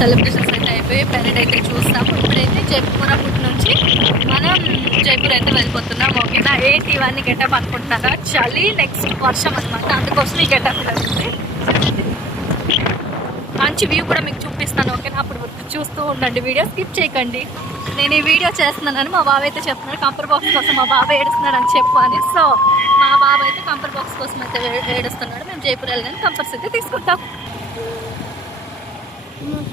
Celebrations అయితే అయిపోయి parade అయితే చూస్తాము. ఇప్పుడైతే జైపూర్ నుంచి మనం జైపూర్ అయితే వెళ్ళిపోతున్నాం. ఓకేనా? ఏంటి ఇవన్నీ గెటప్ అనుకుంటున్నారా? చలి నెక్స్ట్ వర్షం అనమాట, అందుకోసం ఈ గెటప్ కలిగింది. మంచి వ్యూ కూడా మీకు చూపిస్తాను. ఓకేనా? అప్పుడు చూస్తూ ఉండండి, వీడియో స్కిప్ చేయకండి. నేను ఈ వీడియో చేస్తున్నానని మా బాబాయ్ అయితే చెప్తున్నాడు. కంపర్ బాక్స్ కోసం మా బాబాయ్ ఏడుస్తున్నాడు అని చెప్పని. సో మా బాబాయ్ అయితే కంపర్ బాక్స్ కోసం అయితే ఏడుస్తున్నాడు. మేము జైపూర్ వెళ్ళగానే కంపర్స్ అయితే తీసుకుంటాం.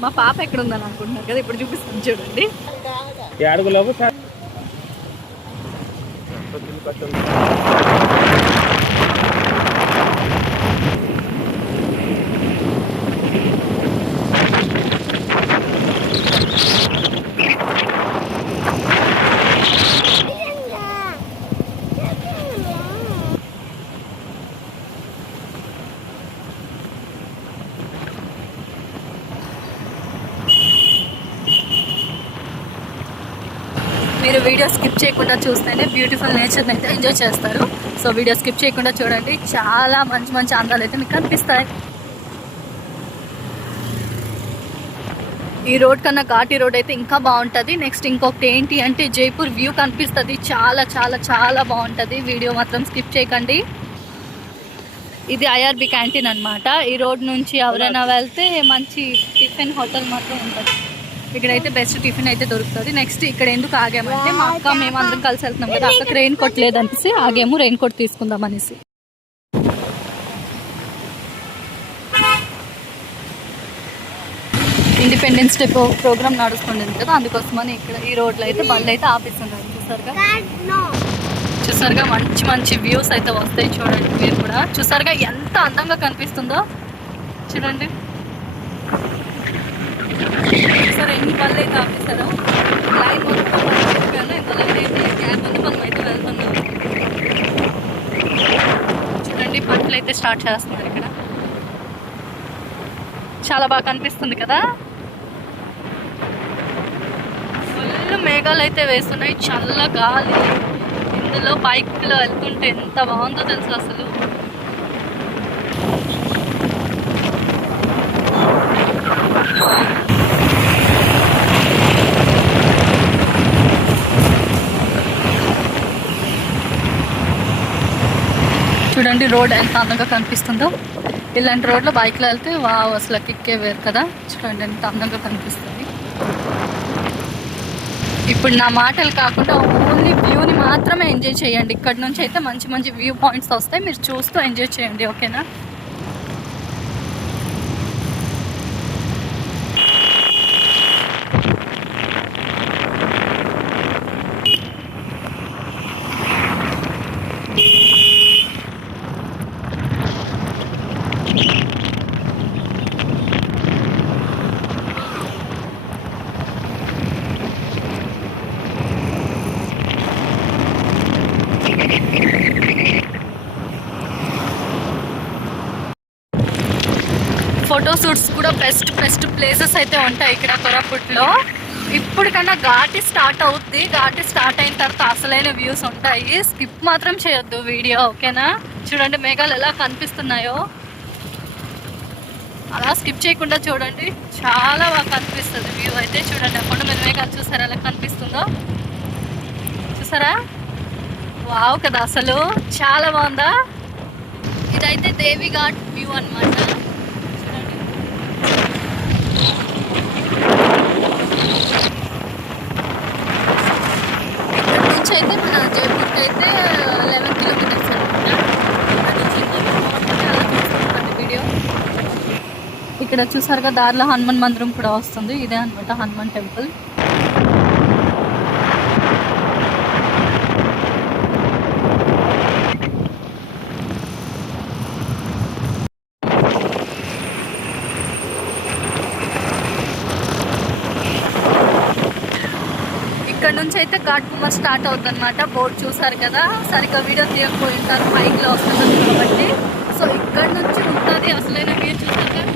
మా పాప ఎక్కడ ఉందని అనుకుంటున్నారు కదా, ఇప్పుడు చూపిస్తాను చూడండి. మీరు వీడియో స్కిప్ చేయకుండా చూస్తేనే బ్యూటిఫుల్ నేచర్ని అయితే ఎంజాయ్ చేస్తారు. సో వీడియో స్కిప్ చేయకుండా చూడండి, చాలా మంచి మంచి అందాలు అయితే మీకు కనిపిస్తాయి. ఈ రోడ్ కన్నా ఘాటి రోడ్ అయితే ఇంకా బాగుంటుంది. నెక్స్ట్ ఇంకొకటి ఏంటి అంటే జైపూర్ వ్యూ కనిపిస్తుంది, చాలా చాలా చాలా బాగుంటుంది. వీడియో మాత్రం స్కిప్ చేయకండి. ఇది ఐఆర్బి క్యాంటీన్ అనమాట. ఈ రోడ్ నుంచి ఎవరైనా వెళ్తే మంచి టిఫిన్ హోటల్ మాత్రం ఉంటుంది. ఇక్కడైతే బెస్ట్ టిఫిన్ అయితే దొరుకుతుంది. నెక్స్ట్ ఇక్కడ ఎందుకు ఆగామంటే మా అక్క మేము అందరం కలిసి వెళ్తున్నాం కదా, అక్కకి రెయిన్ కోట్ లేదనిపిస్తే ఆగాము, రెయిన్ కోట్ తీసుకుందాం అనేసి. ఇండిపెండెన్స్ డే ప్రోగ్రామ్ నడుస్తుండేది కదా, అందుకోసమని ఇక్కడ ఈ రోడ్లో అయితే బండ్లు అయితే ఆపిస్తున్నారు. చూసారుగా మంచి మంచి వ్యూస్ అయితే వస్తాయి. చూడండి మీరు కూడా, చూసారుగా ఎంత అందంగా కనిపిస్తుందో చూడండి. సరే ఎన్ని పనులు అయితే ఆపిస్తారో లైన్ మొత్తం ఇంకో లైన్ అయితే గ్యాప్ ఉంది, మనం అయితే వెళ్తున్నాం. చూడండి పనులు అయితే స్టార్ట్ చేస్తున్నారు ఇక్కడ. చాలా బాగా కనిపిస్తుంది కదా. ఫుల్ మేఘాలు అయితే వేస్తున్నాయి, చల్ల గాలి. ఇందులో బైక్లో వెళ్తుంటే ఎంత బాగుందో తెలుసు అసలు. చూడండి రోడ్ ఎంత అందంగా కనిపిస్తుందో. ఇలాంటి రోడ్లో బైక్లో వెళ్తే వావ్, అసలు కిక్కే వేరు కదా. చూడండి ఎంత అందంగా కనిపిస్తుంది. ఇప్పుడు నా మాటలు కాకుండా ఓన్లీ వ్యూని మాత్రమే ఎంజాయ్ చేయండి. ఇక్కడ నుంచి అయితే మంచి మంచి వ్యూ పాయింట్స్ వస్తాయి, మీరు చూస్తూ ఎంజాయ్ చేయండి. ఓకేనా? ఫోటో షూట్స్ కూడా బెస్ట్ ప్లేసెస్ అయితే ఉంటాయి ఇక్కడ కోరాపుట్లో. ఇప్పుడు కన్నా ఘాటి స్టార్ట్ అవుద్ది. ఘాటి స్టార్ట్ అయిన తర్వాత అసలైన వ్యూస్ ఉంటాయి. స్కిప్ మాత్రం చేయొద్దు వీడియో. ఓకేనా? చూడండి మేఘాలు ఎలా కనిపిస్తున్నాయో, అలా స్కిప్ చేయకుండా చూడండి, చాలా బాగా కనిపిస్తుంది వ్యూ అయితే. చూడండి అప్పుడు మీరు మేఘాలు చూసారా ఎలా కనిపిస్తుందో, చూసారా? వావ్ కదా, అసలు చాలా బాగుందా. ఇదైతే దేవి ఘాట్ వ్యూ అనమాట. ఇక్కడ నుంచి అయితే మన జైపూర్కి అయితే 11 కిలోమీటర్స్ అనమాట. వీడియో ఇక్కడ చూసారుగా, దారిలో హనుమాన్ మందిరం కూడా వస్తుంది. ఇదే అనమాట హనుమాన్ టెంపుల్. ఇక్కడ నుంచి అయితే ఘాట్కుమార్ స్టార్ట్ అవుతుంది అనమాట. బోర్డు చూసారు కదా, సరిగ్గా వీడియో తీయకపోయింటారు, బైక్లో వస్తుంది కాబట్టి. సో ఇక్కడ నుంచి ఉంటుంది అసలైన వ్యూ. చూసారు కదా,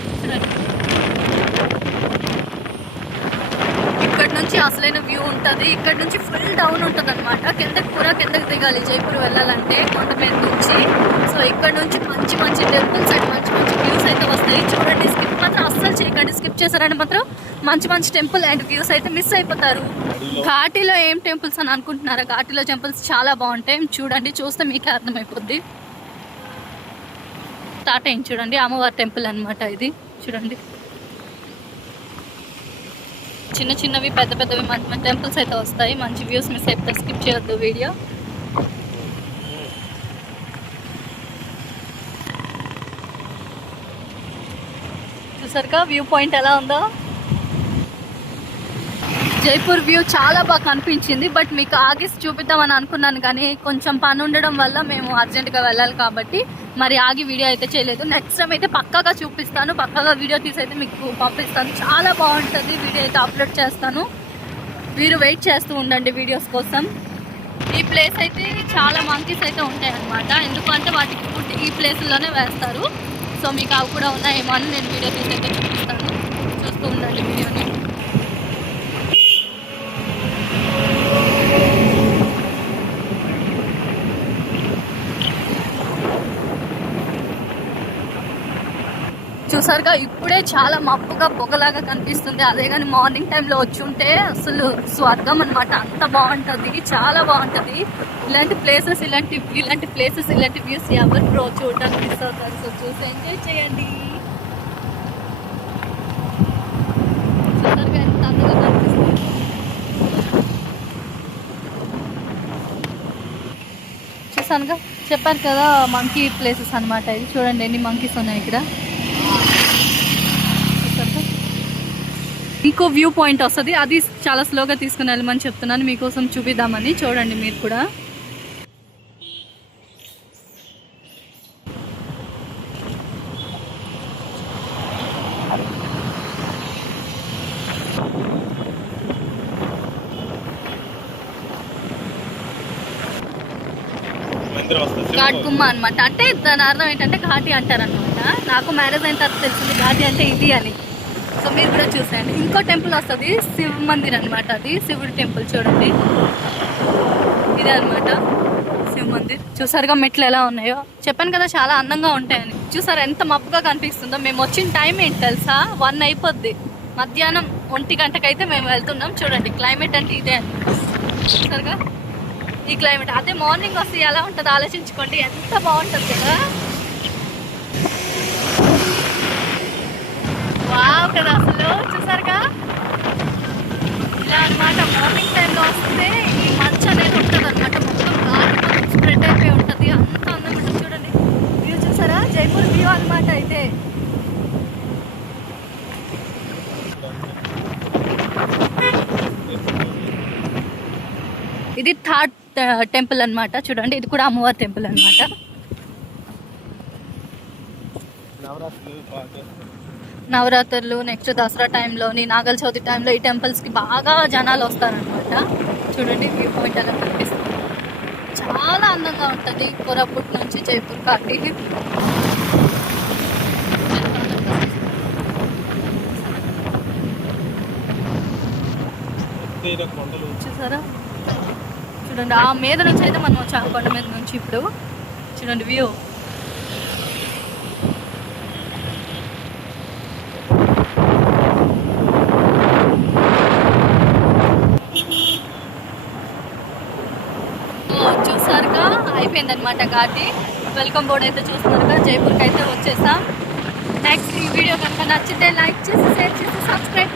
ఇక్కడ నుంచి నుంచి అసలైన వ్యూ ఉంటుంది. ఇక్కడ నుంచి ఫుల్ డౌన్ ఉంటుంది అనమాట. కిందకి దిగాలి జైపూర్ వెళ్ళాలంటే కొండ మీద నుంచి. సో ఇక్కడ నుంచి మంచి మంచి టెంపుల్స్ అండ్ మంచి మంచి వ్యూస్ అయితే వస్తాయి. చూడండి, స్కిప్ మాత్రం అస్సలు చేయకండి. స్కిప్ చేశారంటే మాత్రం మంచి మంచి టెంపుల్ అండ్ వ్యూస్ అయితే మిస్ అయిపోతారు. ఘాటీలో ఏం టెంపుల్స్ అని అనుకుంటున్నారా? ఘాటీలో టెంపుల్స్ చాలా బాగుంటాయి. చూడండి, చూస్తే మీకే అర్థమైపోద్ది. స్టార్ట్ అయింది చూడండి, అమ్మవారి టెంపుల్ అనమాట ఇది. చూడండి, చిన్న చిన్నవి పెద్ద పెద్దవి మంచి మంచి టెంపుల్స్ అయితే వస్తాయి. మంచి వ్యూస్ మిస్ అయిపోతారు. స్కిప్ చేయొద్దు వీడియో. చూసారుగా వ్యూ పాయింట్ ఎలా ఉందో. జైపూర్ వ్యూ చాలా బాగా కనిపించింది. బట్ మీకు ఆగేసి చూపిద్దామని అనుకున్నాను, కానీ కొంచెం పని ఉండడం వల్ల మేము అర్జెంటుగా వెళ్ళాలి కాబట్టి మరి ఆగి వీడియో అయితే చేయలేదు. నెక్స్ట్ టైం అయితే పక్కాగా చూపిస్తాను. పక్కాగా వీడియో తీసి అయితే మీకు పంపిస్తాను. చాలా బాగుంటుంది. వీడియో అయితే అప్లోడ్ చేస్తాను. మీరు వెయిట్ చేస్తూ ఉండండి వీడియోస్ కోసం. ఈ ప్లేస్ అయితే చాలా మంకీస్ అయితే ఉంటాయి అన్నమాట. ఎందుకంటే వాటికి ఫుడ్ ఈ ప్లేస్లోనే వేస్తారు. సో మీకు అవి కూడా ఉన్నాయేమో అని నేను వీడియో తీసి అయితే చూపిస్తాను. చూస్తూ ఉండండి వీడియోని. చూసారుగా, ఇప్పుడే చాలా మబ్బుగా పొగలాగా కనిపిస్తుంది. అదే కానీ మార్నింగ్ టైంలో వచ్చి ఉంటే అసలు స్వర్గం అనమాట. అంత బాగుంటుంది, చాలా బాగుంటుంది. ఇలాంటి ప్లేసెస్, ఇలాంటి వ్యూస్ ఎవరు రోజు చూడడానికి మిస్ అవుతారు. సో చూసి ఎంజాయ్ చేయండి. చూసారుగా ఎంత అందంగా కనిపిస్తుంది. చూసానుగా, చెప్పారు కదా మంకీ ప్లేసెస్ అనమాట. ఇది చూడండి ఎన్ని మంకీస్ ఉన్నాయి ఇక్కడ. ఇంకో వ్యూ పాయింట్ వస్తుంది, అది చాలా స్లోగా తీసుకుని వెళ్ళమని చెప్తున్నాను మీకోసం చూపిద్దామని. చూడండి మీరు కూడా. ఘాట్ గుమ్మ అనమాట. అంటే దాని అర్థం ఏంటంటే ఘాటి అంటారు అనమాట. నాకు మ్యారేజ్ అయిన తర్వాత తెలిసింది ఘాటి అంటే ఇది అని. సో మీరు కూడా చూసేయండి. ఇంకో టెంపుల్ వస్తుంది, శివ మందిర్ అనమాట. అది శివుడి టెంపుల్. చూడండి, ఇదే అనమాట శివ మందిర్. చూసారుగా మెట్లు ఎలా ఉన్నాయో. చెప్పాను కదా చాలా అందంగా ఉంటాయని. చూసారు ఎంత మబ్బుగా కనిపిస్తుందో. మేము వచ్చిన టైం ఏంటి తెలుసా? 1 అయిపోద్ది. మధ్యాహ్నం 1 గంటకైతే మేము వెళ్తున్నాం. చూడండి, క్లైమేట్ అంటే ఇదే చూసారుగా, ఈ క్లైమేట్. అదే మార్నింగ్ వస్తే ఎలా ఉంటుంది ఆలోచించుకోండి, ఎంత బాగుంటుంది కదా. వావ్ కదా అసలు. చూసారుగా, ఇలా అనమాట. మార్నింగ్ టైంలో వస్తే ఈ మంచు అనేది ఉంటుంది అనమాట. మొత్తం గాలి స్ప్రెడ్ అయిపోయి ఉంటుంది. అంత అందంగా ఉంటుంది. చూడండి వ్యూ చూసారా, జైపూర్ వ్యూ అనమాట. అయితే ఇది థర్డ్ టెంపుల్ అనమాట. చూడండి, ఇది కూడా అమ్మవారి టెంపుల్ అనమాట. నవరాత్రులు, నెక్స్ట్ దసరా టైంలోని, నాగల చవితి టైంలో ఈ టెంపుల్స్కి బాగా జనాలు వస్తారనమాట. చూడండి వ్యూ పాయింట్ ఎలా కనిపిస్తుంది. చాలా అందంగా ఉంటుంది. కోరాపుట్ నుంచి జైపూర్ కాటి. చూసారా, చూడండి ఆ మీద నుంచి అయితే మనం వచ్చాము. కొండ మీద నుంచి ఇప్పుడు చూడండి వ్యూ. చూసారుగా, అయిపోయిందనమాట ఘాటి. వెల్కమ్ బోర్డ్ అయితే చూస్తున్నారుగా. జైపూర్కి అయితే వచ్చేసాం. నెక్స్ట్ ఈ వీడియో కనుక నచ్చితే లైక్ చేసి, షేర్ చేసి, సబ్స్క్రైబ్